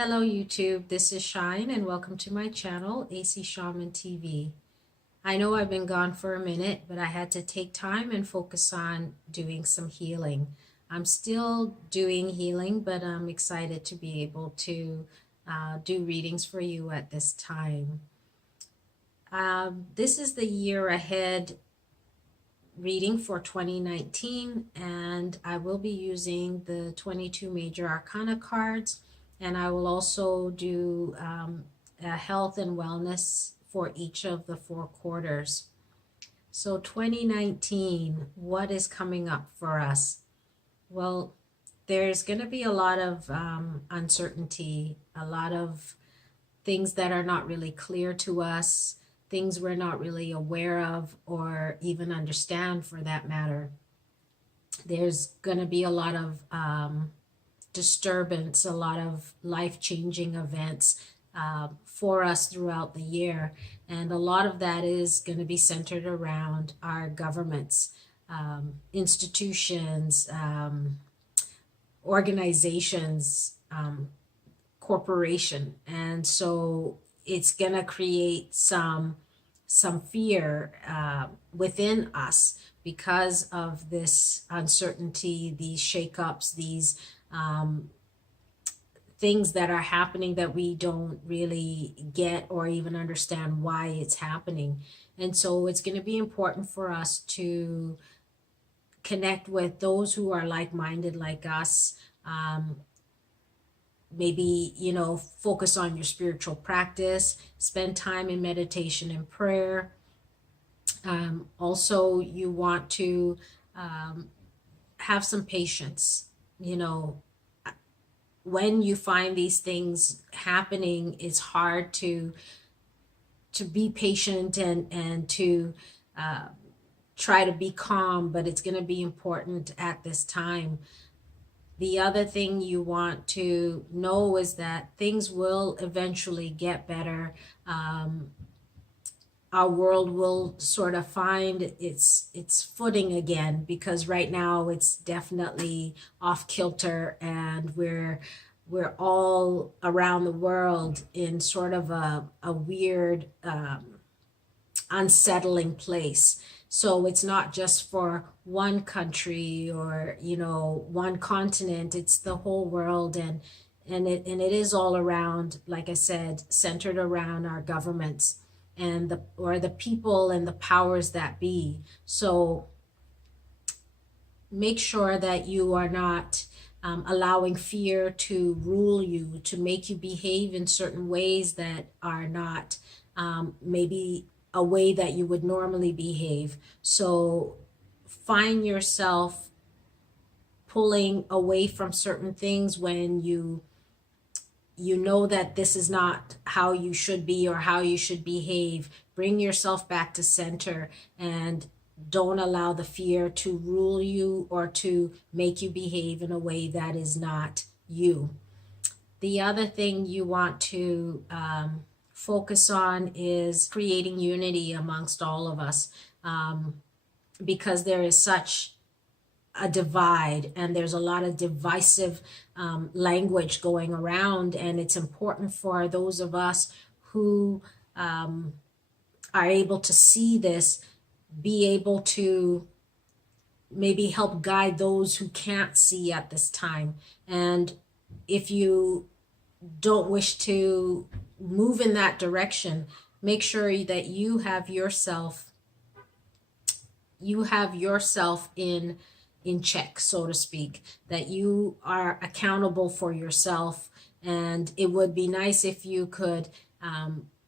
Hello YouTube, this is Shine and welcome to my channel, AC Shaman TV. I know I've been gone for a minute, but I had to take time and focus on doing some healing. I'm still doing healing, but I'm excited to be able to do readings for you at this time. This is the year ahead reading for 2019, and I will be using the 22 major arcana cards, and I will also do a health and wellness for each of the 4 quarters. So 2019, what is coming up for us? Well, there's going to be a lot of uncertainty, a lot of things that are not really clear to us, things we're not really aware of or even understand for that matter. There's going to be a lot of disturbance, a lot of life-changing events for us throughout the year. And a lot of that is going to be centered around our governments, institutions, organizations, corporation. And so it's going to create some fear within us because of this uncertainty, these shakeups, these things that are happening that we don't really get or even understand why it's happening. And so it's going to be important for us to connect with those who are like-minded like us. Maybe, focus on your spiritual practice, spend time in meditation and prayer. Also, you want to have some patience. When you find these things happening, it's hard to be patient and to try to be calm, but it's going to be important at this time. The other thing you want to know is that things will eventually get better. Our world will sort of find its footing again, because right now it's definitely off kilter, and we're all around the world in sort of a weird, unsettling place. So it's not just for one country or, one continent, it's the whole world. And it is all around, like I said, centered around our governments and the people and the powers that be. So make sure that you are not allowing fear to rule you, to make you behave in certain ways that are not maybe a way that you would normally behave. So find yourself pulling away from certain things when you know that this is not how you should be or how you should behave. Bring yourself back to center and don't allow the fear to rule you or to make you behave in a way that is not you. The other thing you want to focus on is creating unity amongst all of us, because there is such a divide and there's a lot of divisive language going around, and it's important for those of us who are able to see this, be able to maybe help guide those who can't see at this time. And if you don't wish to move in that direction, make sure that you have yourself in check, so to speak, that you are accountable for yourself. And it would be nice if you could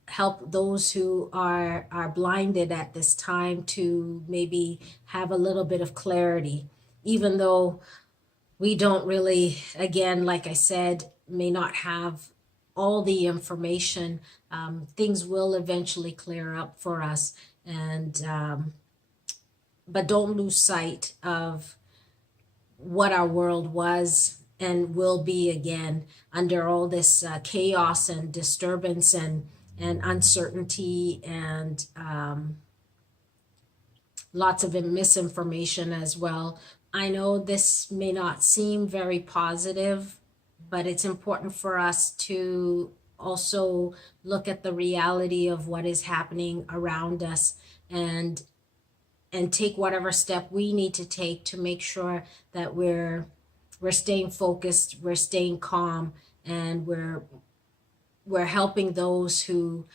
help those who are blinded at this time to maybe have a little bit of clarity, even though we don't really, again, like I said, may not have all the information. Things will eventually clear up for us, and but don't lose sight of what our world was and will be again under all this chaos and disturbance and uncertainty and lots of misinformation as well. I know this may not seem very positive, but it's important for us to also look at the reality of what is happening around us, and take whatever step we need to take to make sure that we're staying focused, we're staying calm, and we're helping those who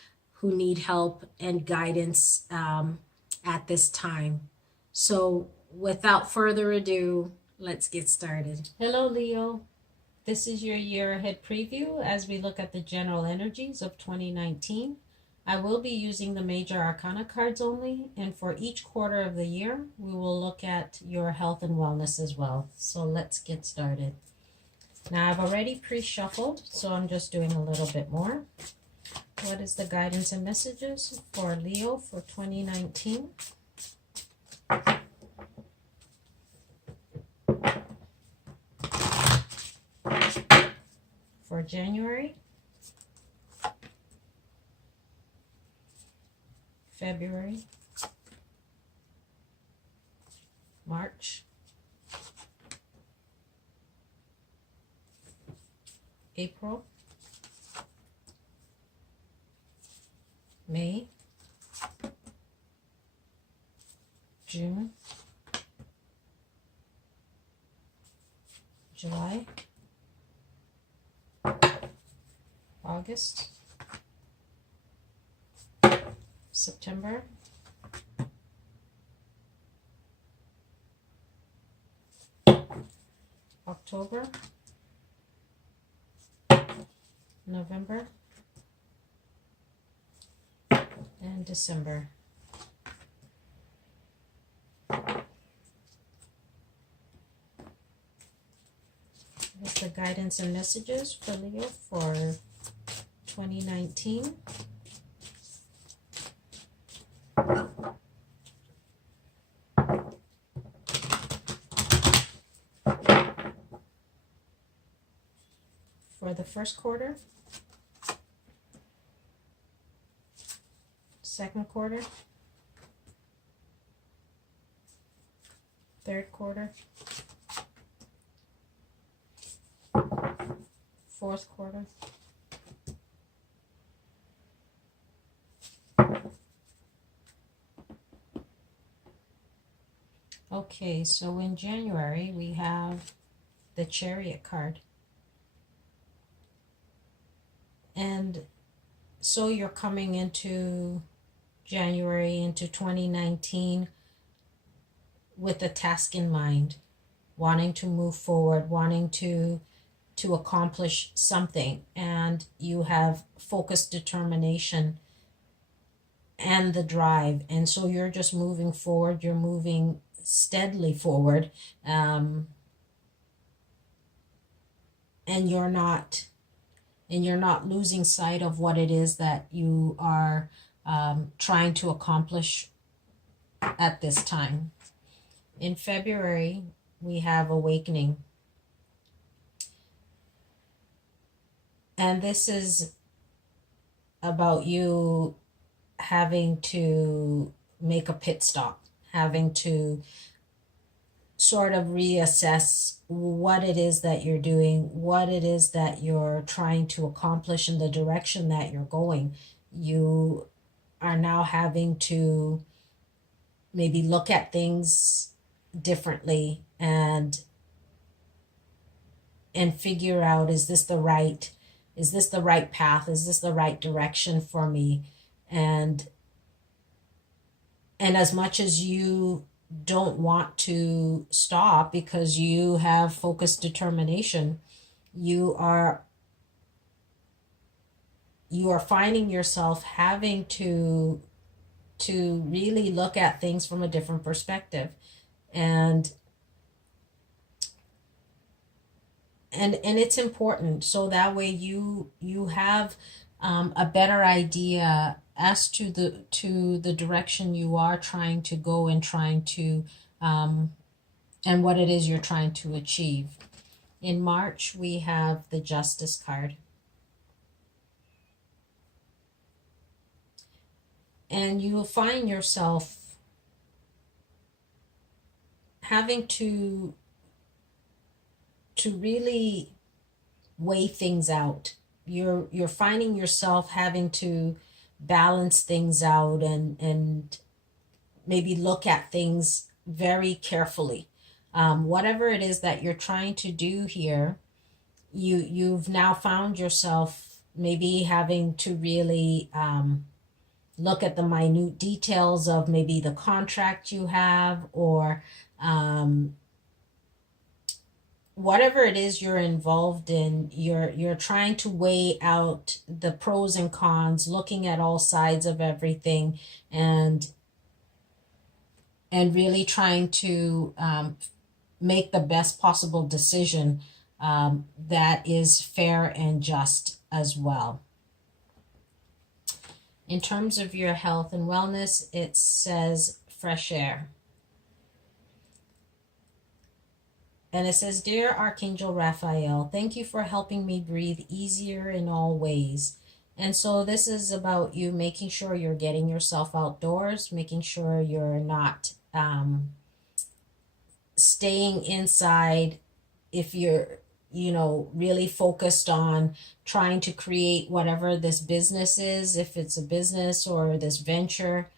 need help and guidance at this time. So without further ado, let's get started. Hello, Leo. This is your year ahead preview as we look at the general energies of 2019. I will be using the major arcana cards only, and for each quarter of the year, we will look at your health and wellness as well. So let's get started. Now I've already pre-shuffled, so I'm just doing a little bit more. What is the guidance and messages for Leo for 2019? For January, February, March, April, May, June, July, August, September, October, November, and December. What's the guidance and messages for Leo for 2019? For the first quarter, second quarter, third quarter, fourth quarter, okay, so in January we have the Chariot card. And so you're coming into January, into 2019 with a task in mind, wanting to move forward, wanting to accomplish something, and you have focused determination and the drive, and so you're just moving forward, you're moving steadily forward, and you're not losing sight of what it is that you are trying to accomplish at this time. In February, we have Awakening. And this is about you having to make a pit stop, having to sort of reassess what it is that you're doing, what it is that you're trying to accomplish, in the direction that you're going. You are now having to maybe look at things differently and figure out, is this the right path? Is this the right direction for me? And as much as you don't want to stop because you have focused determination, you are finding yourself having to really look at things from a different perspective, and it's important, so that way you have a better idea as to the direction you are trying to go, and trying to and what it is you're trying to achieve. In March, we have the Justice card. And you will find yourself having to really weigh things out. You're finding yourself having to balance things out and maybe look at things very carefully. Whatever it is that you're trying to do here, you've now found yourself maybe having to really look at the minute details of maybe the contract you have, or whatever it is you're involved in. You're trying to weigh out the pros and cons, looking at all sides of everything, and really trying to make the best possible decision that is fair and just as well. In terms of your health and wellness, it says fresh air. And it says, Dear Archangel Raphael, thank you for helping me breathe easier in all ways. And so this is about you making sure you're getting yourself outdoors, making sure you're not staying inside if you're, really focused on trying to create whatever this business is, if it's a business or this venture.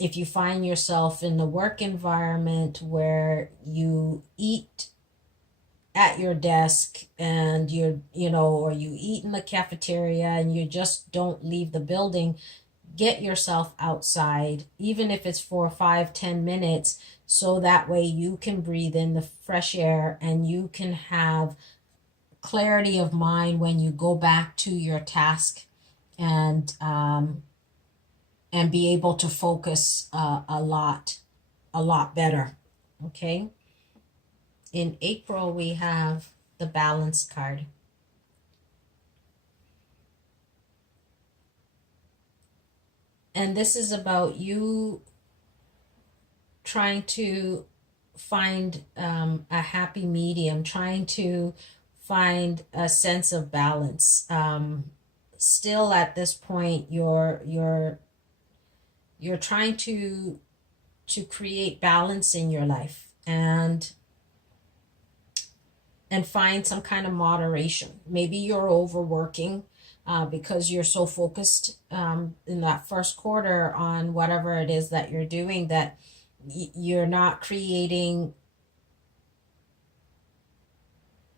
If you find yourself in the work environment where you eat at your desk and or you eat in the cafeteria and you just don't leave the building, get yourself outside, even if it's for 5-10 minutes, so that way you can breathe in the fresh air and you can have clarity of mind when you go back to your task, and be able to focus a lot better. Okay. In April, we have the balance card. And this is about you trying to find a happy medium, trying to find a sense of balance. Still at this point, you're trying to create balance in your life and find some kind of moderation. Maybe you're overworking because you're so focused in that first quarter on whatever it is that you're doing that you're not creating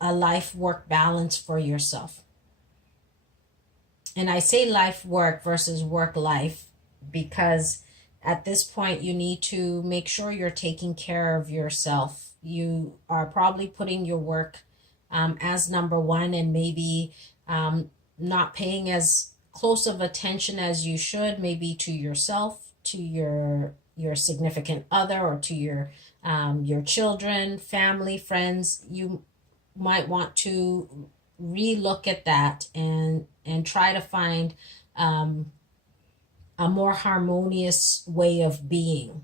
a life-work balance for yourself. And I say life-work versus work-life because at this point you need to make sure you're taking care of yourself. You are probably putting your work as number one, and maybe not paying as close of attention as you should, maybe to yourself, to your significant other, or to your children, family, friends. You might want to re-look at that and try to find a more harmonious way of being.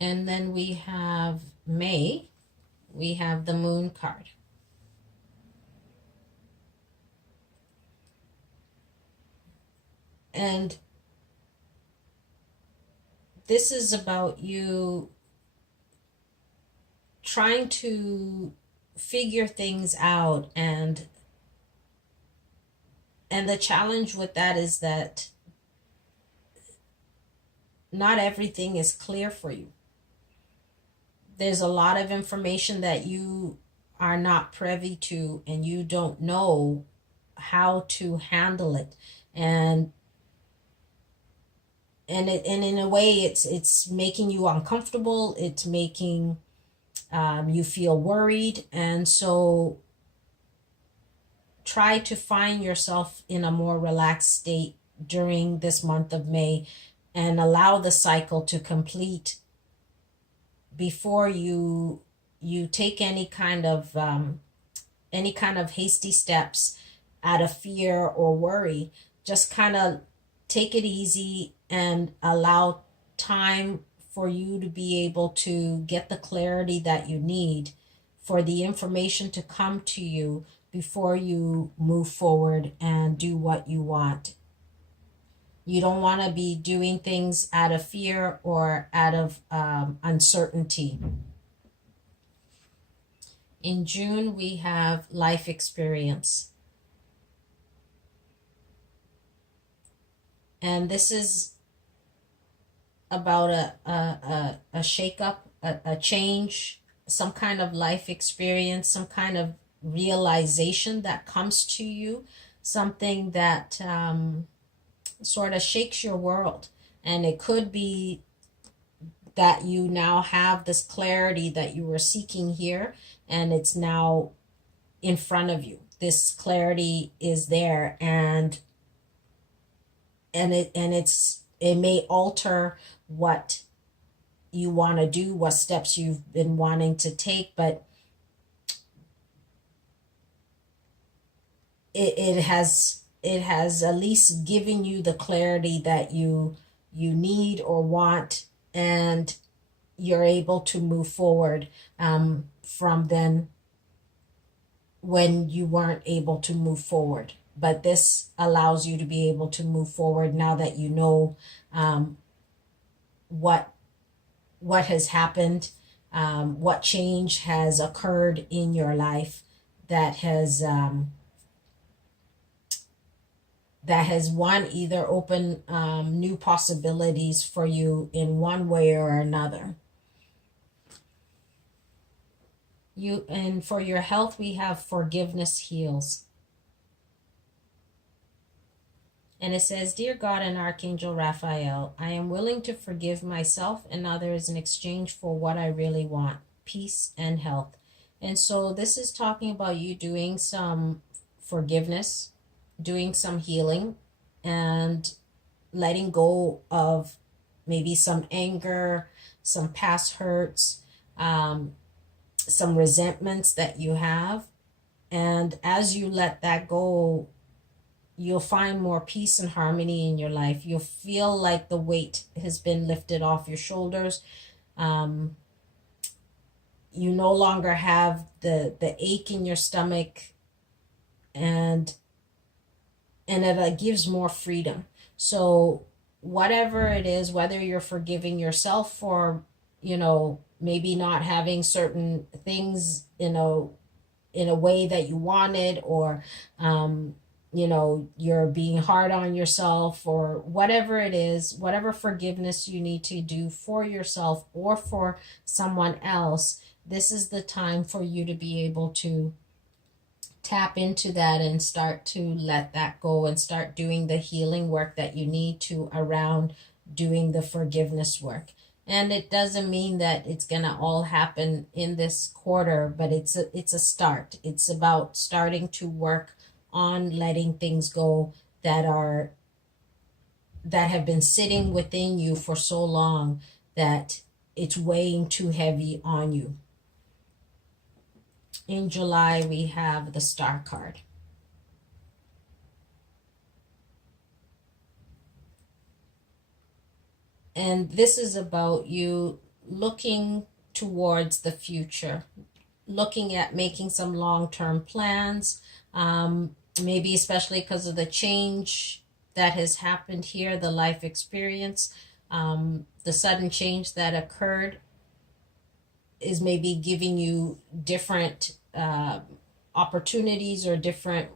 And then we have May. We have the Moon card. And this is about you trying to figure things out, and the challenge with that is that not everything is clear for you. There's a lot of information that you are not privy to, and you don't know how to handle it. And in a way, it's making you uncomfortable. It's making you feel worried. And so try to find yourself in a more relaxed state during this month of May, and allow the cycle to complete before you take any kind of hasty steps out of fear or worry. Just kind of take it easy and allow time for you to be able to get the clarity that you need for the information to come to you before you move forward and do what you want. You don't want to be doing things out of fear or out of uncertainty. In June, we have life experience. And this is about a shakeup, a change, some kind of life experience, some kind of realization that comes to you, something that sort of shakes your world. And it could be that you now have this clarity that you were seeking here, and it's now in front of you. This clarity is there, and it may alter what you want to do, what steps you've been wanting to take, but it has at least given you the clarity that you need or want, and you're able to move forward from then when you weren't able to move forward. But this allows you to be able to move forward now that you know what has happened, what change has occurred in your life that has one, either opened new possibilities for you in one way or another. And for your health, we have forgiveness heals. And it says, Dear God and Archangel Raphael, I am willing to forgive myself and others in exchange for what I really want, peace and health. And so this is talking about you doing some forgiveness, doing some healing, and letting go of maybe some anger, some past hurts, some resentments that you have. And as you let that go, you'll find more peace and harmony in your life. You'll feel like the weight has been lifted off your shoulders. You no longer have the ache in your stomach, and it gives more freedom. So whatever it is, whether you're forgiving yourself for, maybe not having certain things in a way that you wanted, or you're being hard on yourself, or whatever it is, whatever forgiveness you need to do for yourself or for someone else, this is the time for you to be able to tap into that and start to let that go and start doing the healing work that you need to around doing the forgiveness work. And it doesn't mean that it's going to all happen in this quarter, but it's a start. It's about starting to work on letting things go that have been sitting within you for so long that it's weighing too heavy on you. In July, we have the Star card. And this is about you looking towards the future, looking at making some long-term plans, maybe especially because of the change that has happened here, the life experience, the sudden change that occurred is maybe giving you different opportunities or different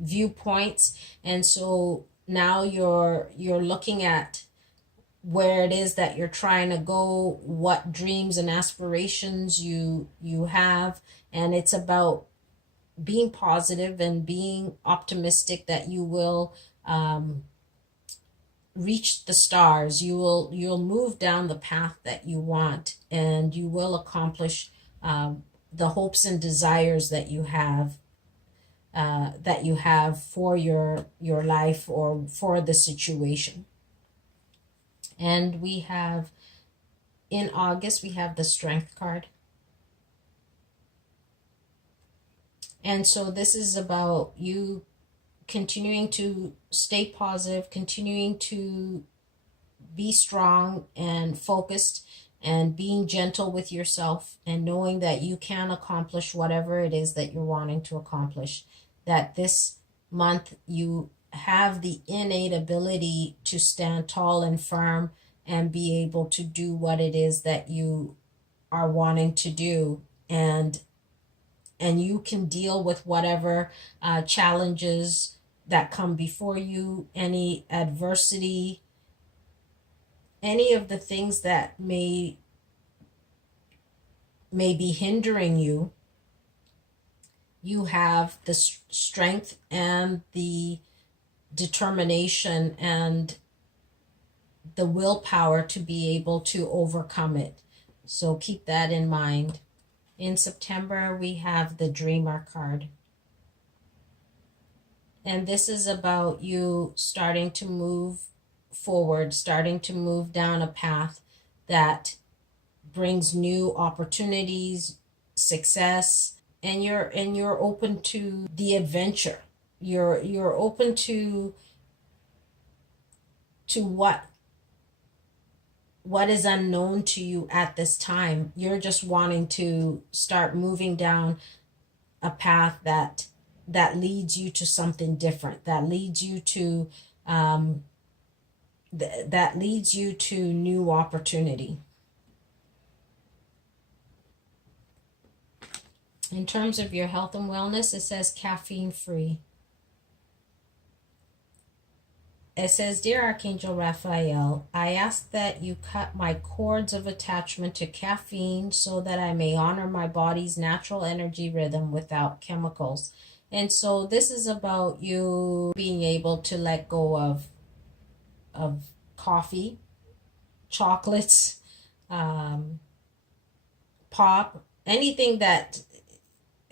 viewpoints. And so now you're looking at where it is that you're trying to go, what dreams and aspirations you have, and it's about being positive and being optimistic that you will reach the stars. You'll move down the path that you want, and you will accomplish the hopes and desires that you have for your life or for the situation. And we have, in August, we have the Strength card. And so this is about you continuing to stay positive, continuing to be strong and focused, and being gentle with yourself, and knowing that you can accomplish whatever it is that you're wanting to accomplish. That this month you have the innate ability to stand tall and firm and be able to do what it is that you are wanting to do. And and you can deal with whatever challenges that come before you, any adversity, any of the things that may be hindering you. You have the strength and the determination and the willpower to be able to overcome it. So keep that in mind. In September, we have the Dreamer card. And this is about you starting to move forward, starting to move down a path that brings new opportunities, success, and you're open to the adventure. You're open to what is unknown to you at this time. You're just wanting to start moving down a path that leads you to something different, that leads you to that leads you to new opportunity. In terms of your health and wellness, it says caffeine free. It says, Dear Archangel Raphael, I ask that you cut my cords of attachment to caffeine so that I may honor my body's natural energy rhythm without chemicals. And so this is about you being able to let go of coffee, chocolates, pop, anything that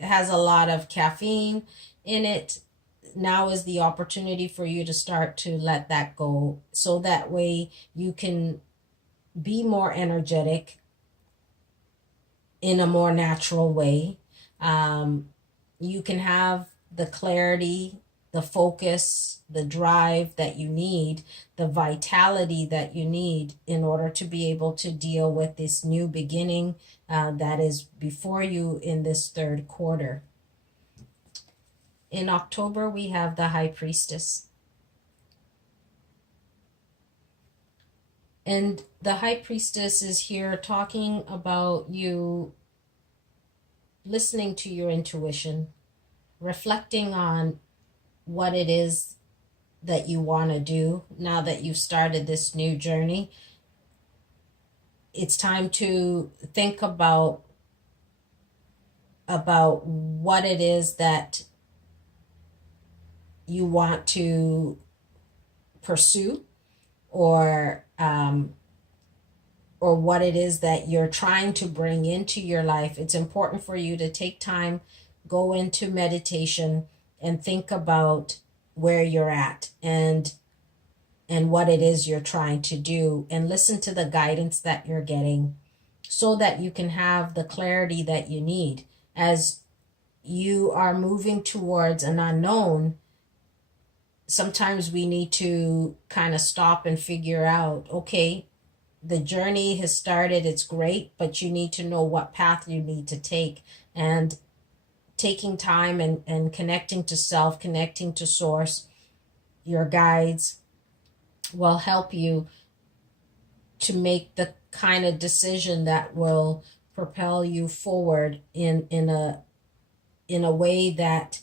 has a lot of caffeine in it. Now is the opportunity for you to start to let that go, so that way you can be more energetic in a more natural way. You can have the clarity, the focus, the drive that you need, the vitality that you need in order to be able to deal with this new beginning that is before you in this third quarter. In October, we have the High Priestess. And the High Priestess is here talking about you listening to your intuition, reflecting on what it is that you want to do now that you've started this new journey. It's time to think about what it is that you want to pursue, or what it is that you're trying to bring into your life. It's important for you to take time, go into meditation, and think about where you're at and what it is you're trying to do, and listen to the guidance that you're getting so that you can have the clarity that you need. As you are moving towards an unknown, sometimes we need to kind of stop and figure out, okay, the journey has started, it's great, but you need to know what path you need to take. And taking time and connecting to self, connecting to source, your guides, will help you to make the kind of decision that will propel you forward in a way that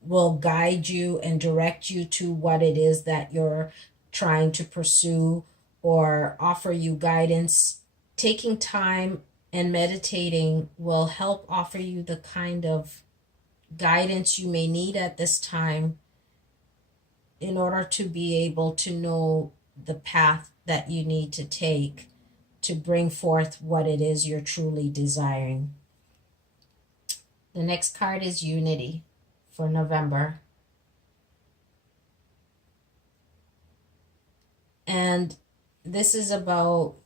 will guide you and direct you to what it is that you're trying to pursue, or offer you guidance. Taking time and meditating will help offer you the kind of guidance you may need at this time in order to be able to know the path that you need to take to bring forth what it is you're truly desiring. The next card is Unity for November. And this is about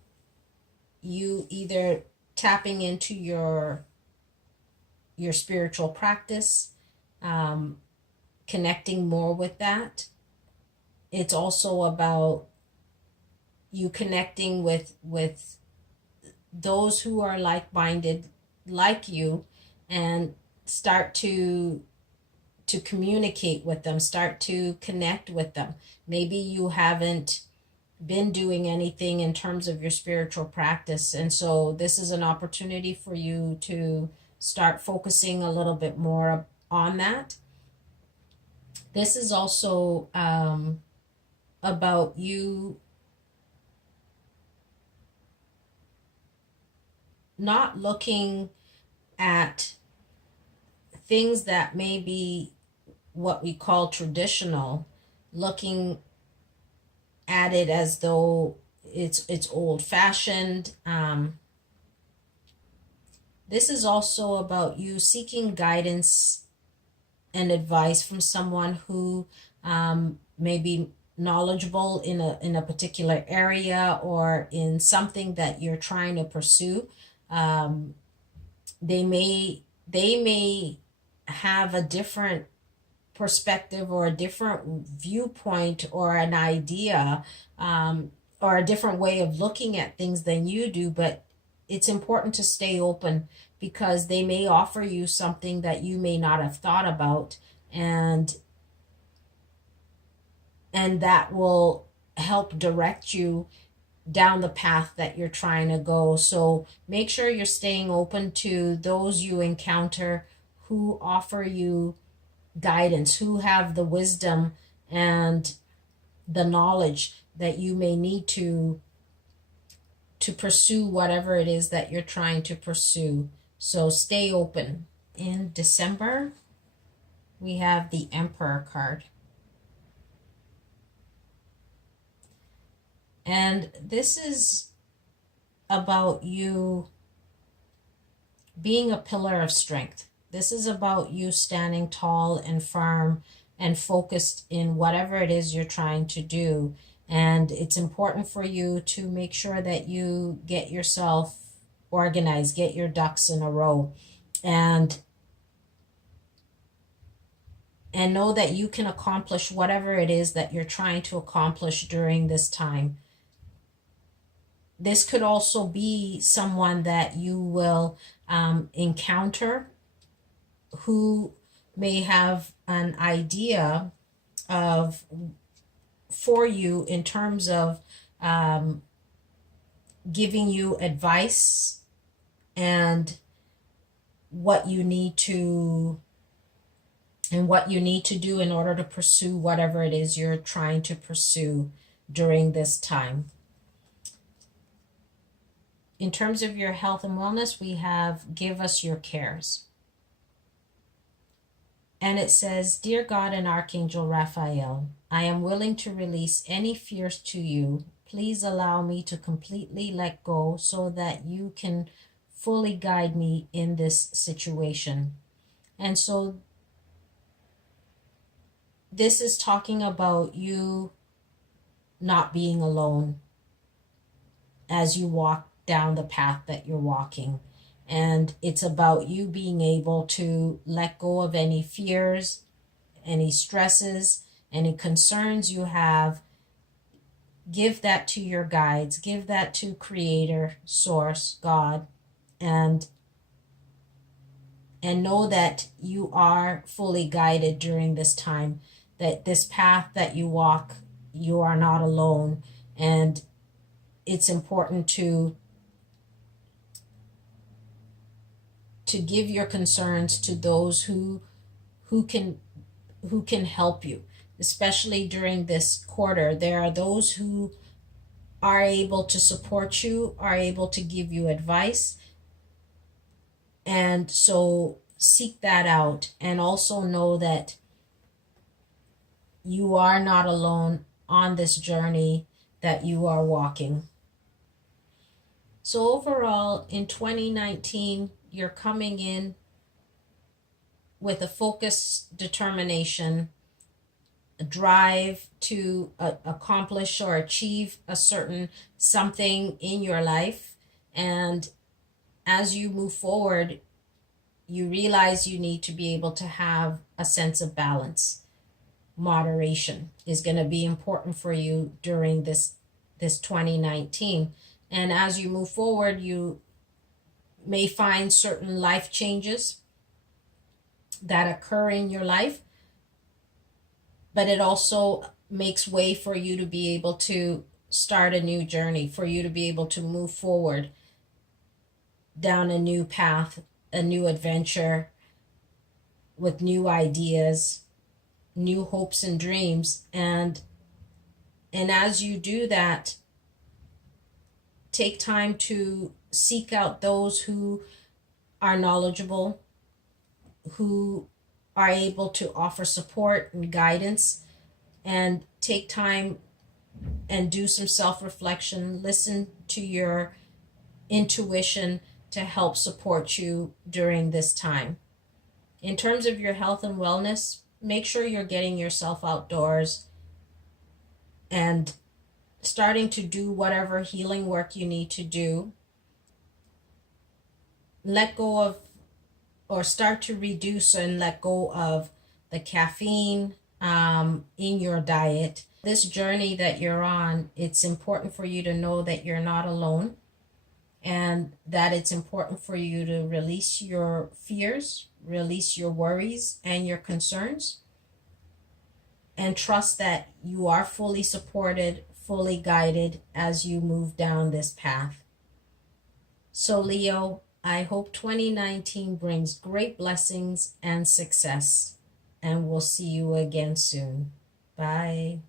you either tapping into your spiritual practice, connecting more with that. It's also about you connecting with those who are like-minded like you, and start to communicate with them, start to connect with them. Maybe you haven't been doing anything in terms of your spiritual practice, and so this is an opportunity for you to start focusing a little bit more on that. This is also about you not looking at things that may be what we call traditional, looking at it as though it's old fashioned. This is also about you seeking guidance and advice from someone who may be knowledgeable in a particular area or in something that you're trying to pursue. They may have a different perspective or a different viewpoint or an idea, or a different way of looking at things than you do, but it's important to stay open because they may offer you something that you may not have thought about, and that will help direct you down the path that you're trying to go. So make sure you're staying open to those you encounter who offer you guidance, who have the wisdom and the knowledge that you may need to pursue whatever it is that you're trying to pursue. So stay open. In December, we have the Emperor card. And this is about you being a pillar of strength. This is about you standing tall and firm and focused in whatever it is you're trying to do. And it's important for you to make sure that you get yourself organized, get your ducks in a row, and know that you can accomplish whatever it is that you're trying to accomplish during this time. This could also be someone that you will encounter who may have an idea of for you in terms of giving you advice and what you need to do in order to pursue whatever it is you're trying to pursue during this time. In terms of your health and wellness, we have give us your cares. And it says, Dear God and Archangel Raphael, I am willing to release any fears to you. Please allow me to completely let go so that you can fully guide me in this situation. And so this is talking about you not being alone as you walk down the path that you're walking. And it's about you being able to let go of any fears, any stresses, any concerns you have. Give that to your guides, give that to Creator, Source, God, and know that you are fully guided during this time, that this path that you walk, you are not alone. And it's important to give your concerns to those who can help you, especially during this quarter. There are those who are able to support you, are able to give you advice. And so seek that out, and also know that you are not alone on this journey that you are walking. So overall, in 2019, you're coming in with a focus, determination, a drive to accomplish or achieve a certain something in your life. And as you move forward, you realize you need to be able to have a sense of balance. Moderation is going to be important for you during this 2019. And as you move forward, you may find certain life changes that occur in your life, but it also makes way for you to be able to start a new journey, for you to be able to move forward down a new path a new adventure with new ideas, new hopes and dreams. And as you do that, take time to seek out those who are knowledgeable, who are able to offer support and guidance, and take time and do some self-reflection. Listen to your intuition to help support you during this time. In terms of your health and wellness, make sure you're getting yourself outdoors and starting to do whatever healing work you need to do. Let go of, or start to reduce and let go of the caffeine in your diet. This journey that you're on, it's important for you to know that you're not alone, and that it's important for you to release your fears, release your worries and your concerns, and trust that you are fully supported, fully guided as you move down this path. So Leo, I hope 2019 brings great blessings and success, and we'll see you again soon. Bye.